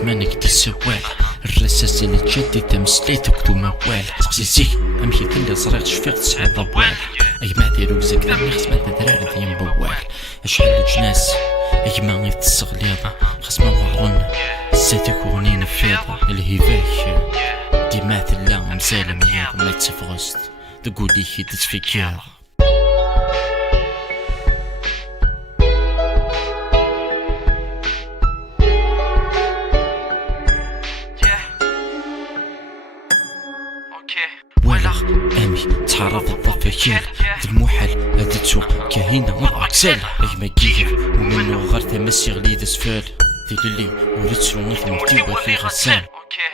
زمانك تسوال الرصاص اللي تشدي تمسليتك دو موال سبسيسيك امشي تلي صريت شفيق تسعى ضبوال اي ما ديرو زك داني خصما دراري ديال بوال شحال جناس اي ما غير تستغليض خصما وعرن زاتك ونين فيض الهيفاك ديما لا مسالم يا ما تفغست تقولي كي تتفكر ولا امي تعرف الضفاكير المحال هذا تسوق كاهنة وعكسال اي ما كيف ومنو غير تمسي غلي ذا سفال ذي للي وريتسو نثم تيبا في غسال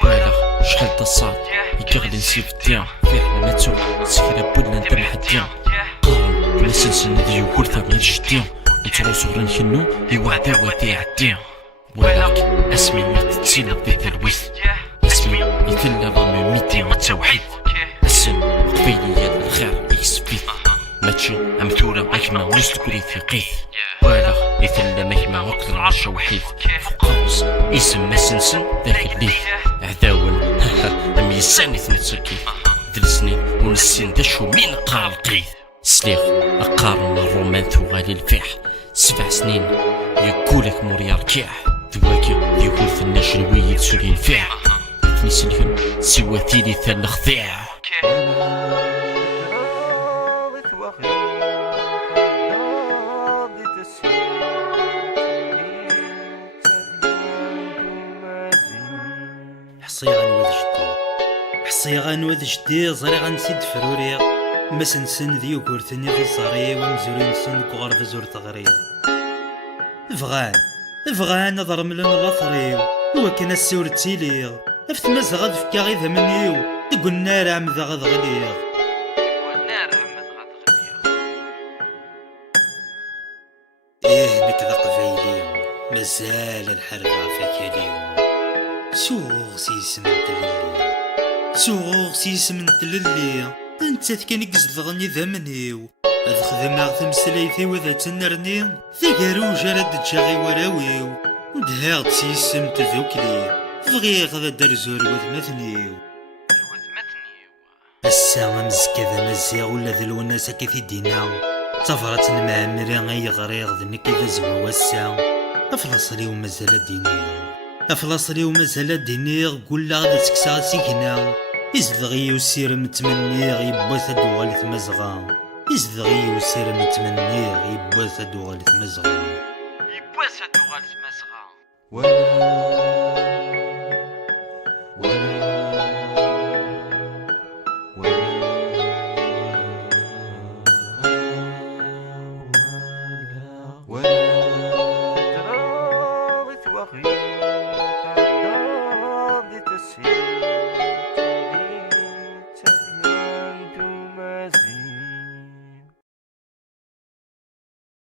ولا شحال تصاد يكغلي نسيف الدين فعلا ما تسوق سكرة بولنا انت محدين قارن كل سنسن ذي وكرثة غير جدين نترو صغرين كنو يوعدا ودي عدين ولك اسمي ميتتسينا بديت الويث اسمي يتلا رامي ميتي متوحيد اسم قبيلي يا الخير اكسبيت ماتشي امثورة اكما نستكري في قيث ولا يتلا مهما وقت العرش وحيد فقاوس اسم مسنسن ذاك الليل عذاون اميساني ثنتسكي دلسني ونسين دشو مين قار القيث سليغ اقارن الرومان ثوغالي الفيح 7 سنين يقولك موريا ركيح ذواكي يقول في الناشنوي يتسولي الفيح ثني سلكن سوى تيلي ثال الخضيع حصي غنوذ جدي زري غنسيد فروريا مسنسن ذي وكورتني في الزري ومزوري نسن كغرف زور تغريا فغان ضرملن الأثريو وكنا السور تيليغ افت مزغد فكا غي ذمنيو قلنا راه مذغد غليغ نك ذا قبيليو مازال الحرب عفاكاليو سوغ سيسمن تللي انت كان قصدغني ذمنيو اذ خدماغ تمسليثي وذا تنرني ثقارو جرد تجاغي وراويو دهاغ سيسم تذوكلي فغيغ ذا درزور وذمثنيو الساوة مزكا ذا مزيغ ولا ذا الوناسة كيثي دينا تفرت المعمري غي غريغ ذنكي ذا زوا والسا افلصري ومازال دينيغ قولا غدا تكسا سيكنا يزدغي وسير متمنيغ يبوث دوغالث مزغا ولا